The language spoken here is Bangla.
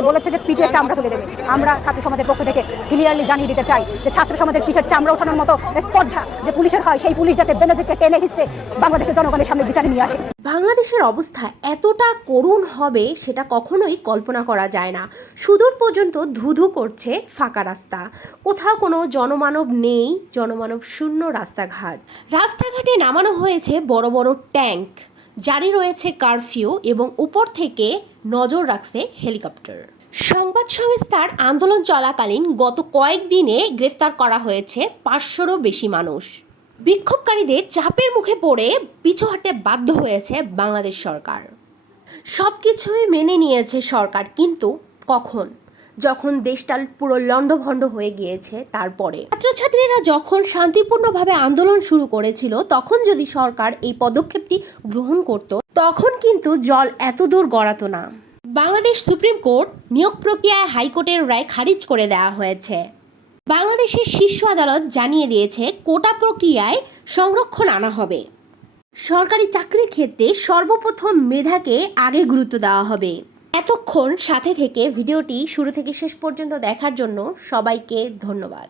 আমাদেরকে বলেছে যে পিঠের চামড়া তুলে দেবে। আমরা ছাত্র সমাজের পক্ষ থেকে ক্লিয়ারলি জানিয়ে দিতে চাই যে ছাত্র সমাজের পিঠের চামড়া ওঠানোর মতো স্পর্ধা যে পুলিশের হয় সেই পুলিশ যাতে বেনজিরকে টেনে হিসে বাংলাদেশের জনগণের সামনে বিচারে নিয়ে আসে। বাংলাদেশের অবস্থা এতটা করুণ হবে সেটা কখনোই কল্পনা করা যায় না। সুদূর পর্যন্ত ধুধু করছে ফাঁকা রাস্তা। কোথাও কোনো জনমানব নেই জনমানব শূন্য রাস্তাঘাট। রাস্তাঘাটে নামানো হয়েছে বড় বড় ট্যাঙ্ক। জারি রয়েছে কারফিউ এবং উপর থেকে নজর রাখছে হেলিকপ্টার। সংবাদ সংস্থার আন্দোলন চলাকালীন গত কয়েকদিনে গ্রেফতার করা হয়েছে পাঁচশোরও বেশি মানুষ। বিক্ষোভকারীদের চাপের মুখে পড়ে পিছু হাঁটতে বাধ্য হয়েছে বাংলাদেশ সরকার। সব কিছুই মেনে নিয়েছে সরকার, কিন্তু কখন? যখন দেশটা পুরো লণ্ডভণ্ড হয়ে গিয়েছে তারপরে। ছাত্রছাত্রীরা যখন শান্তিপূর্ণভাবে আন্দোলন শুরু করেছিল, তখন যদি সরকার এই পদক্ষেপটি গ্রহণ করত, তখন কিন্তু জল এত দূর গড়াতো না। বাংলাদেশ সুপ্রিম কোর্ট নিয়োগ প্রক্রিয়ায় হাইকোর্টের রায় খারিজ করে দেওয়া হয়েছে। বাংলাদেশের শীর্ষ আদালত জানিয়ে দিয়েছে, কোটা প্রক্রিয়ায় সংরক্ষণ আনা হবে। সরকারি চাকরির ক্ষেত্রে সর্বপ্রথম মেধাকে আগে গুরুত্ব দেওয়া হবে। এতক্ষণ সাথে থেকে ভিডিওটি শুরু থেকে শেষ পর্যন্ত দেখার জন্য সবাইকে ধন্যবাদ।